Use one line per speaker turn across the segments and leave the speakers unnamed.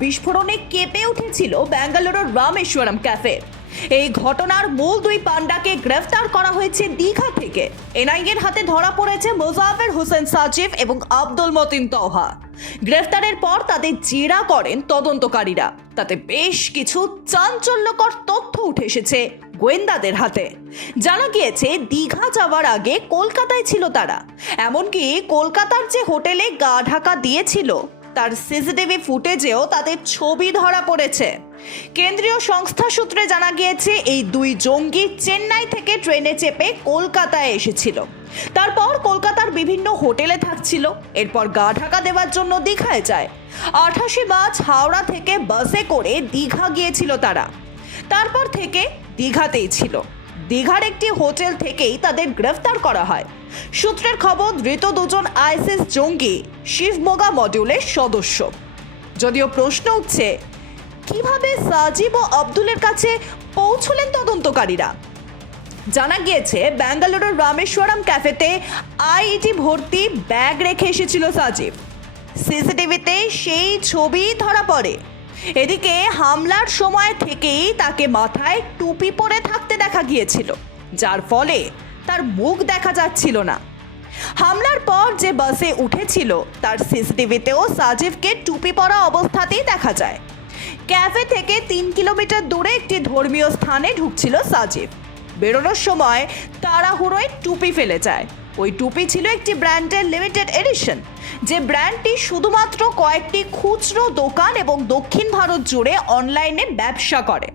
বিস্ফোরণে কেঁপে উঠেছিল ব্যাঙ্গালোরের রামেশ্বরম ক্যাফে। এই ঘটনার মূল দুই পান্ডাকে গ্রেফতার করা হয়েছে দীঘা থেকে। এনআইএর হাতে ধরা পড়েছে মোজাফের হোসেন সাজিফ এবং আব্দুল মতিন তহা গ্রেফতারের পর তাদের জেরা করেন তদন্তকারীরা। তাতে বেশ কিছু চাঞ্চল্যকর তথ্য উঠে এসেছে গোয়েন্দাদের হাতে। জানা গিয়েছে, দীঘা যাওয়ার আগে কলকাতায় ছিল তারা। এমনকি কলকাতার যে হোটেলে গা ঢাকা দিয়েছিল তার সিসিটিভি ফুটেজেও তাদের ছবি ধরা পড়েছে। কেন্দ্রীয় সংস্থা সূত্রে জানা গিয়েছে, এই দুই জঙ্গি চেন্নাই থেকে ট্রেনে চেপে কলকাতায় এসেছিল। তারপর কলকাতার বিভিন্ন হোটেলে থাকছিল। এরপর গা ঢাকা দেওয়ার জন্য দীঘায় যায়। আঠাশে মার্চ হাওড়া থেকে বাসে করে দীঘা গিয়েছিল তারা। তারপর থেকে দীঘাতেই ছিল। দীঘার একটি হোটেল থেকেই তাদের গ্রেফতার করা হয়। সূত্রের খবর, ধৃত দুজন আইসিস জঙ্গি শিবমোগা মডিউলের সদস্য। যদিও প্রশ্ন উঠছে, কীভাবে সাজিব ও আব্দুলের কাছে পৌঁছলেন তদন্তকারীরা? জানা গিয়েছে, ব্যাঙ্গালোরের রামেশ্বরম ক্যাফেতে আইইটি ভর্তি ব্যাগ রেখে এসেছিল সাজিব। সিসিটিভিতে সেই ছবি ধরা পড়ে। এদিকে হামলার সময় থেকেই তাকে মাথায় টুপি পরে থাকতে দেখা গিয়েছিল, যার ফলে তার মুখ দেখা যাচ্ছিল না। হামলার পর যে বাসে উঠেছিল, তার সিসিটিভিতেও সাজিবকে টুপি পরা অবস্থাতেই দেখা যায়। ক্যাফে থেকে তিন কিলোমিটার দূরে একটি ধর্মীয় স্থানে ঢুকছিল সাজিব। বেরোনোর সময় তাড়াহুড়োয় টুপি ফেলে যায়। ওই টুপি ছিল একটি ব্র্যান্ডের লিমিটেড এডিশন যে ব্র্যান্ডটি শুধুমাত্র কয়েকটি খুচরো দোকান এবং দক্ষিণ ভারত জুড়ে অনলাইনে ব্যবসা করে।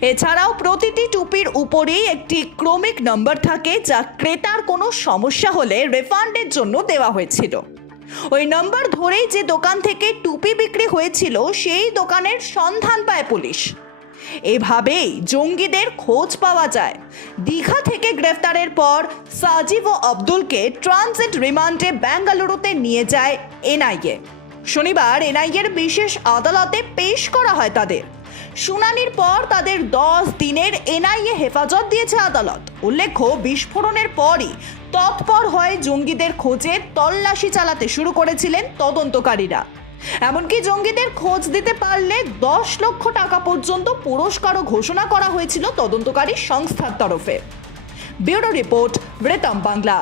এছাড়াও প্রতিটি টুপির উপরেই একটি ক্রমিক নম্বর থাকে, যা ক্রেতার কোনো সমস্যা হলে রিফান্ডের জন্য দেওয়া হয়েছিল। ওই নম্বর ধরেই যে দোকান থেকে টুপি বিক্রি হয়েছিল, সেই দোকানের সন্ধান পায় পুলিশ। এভাবেই জঙ্গিদের খোঁজ পাওয়া যায়। দীঘা থেকে গ্রেফতারের পর সাজিব ও আব্দুলকে ট্রানজিট রিমান্ডে বেঙ্গালুরুতে নিয়ে যায় এনআইএ। শনিবার এনআইএর বিশেষ আদালতে পেশ করা হয় তাদের। শুনানির পর তাদের দশ দিনের এনআইএ হেফাজত দিয়েছে আদালত। উল্লেখ্য, বিস্ফোরণের পরই তৎপর হয়ে জঙ্গিদের খোঁজে তল্লাশি চালাতে শুরু করেছিলেন তদন্তকারীরা। এমনকি জঙ্গিদের খোঁজ দিতে পারলে দশ লক্ষ টাকা পর্যন্ত পুরস্কারও ঘোষণা করা হয়েছিল তদন্তকারী সংস্থার তরফে। ব্যুরো রিপোর্ট ব্রেতাম বাংলা।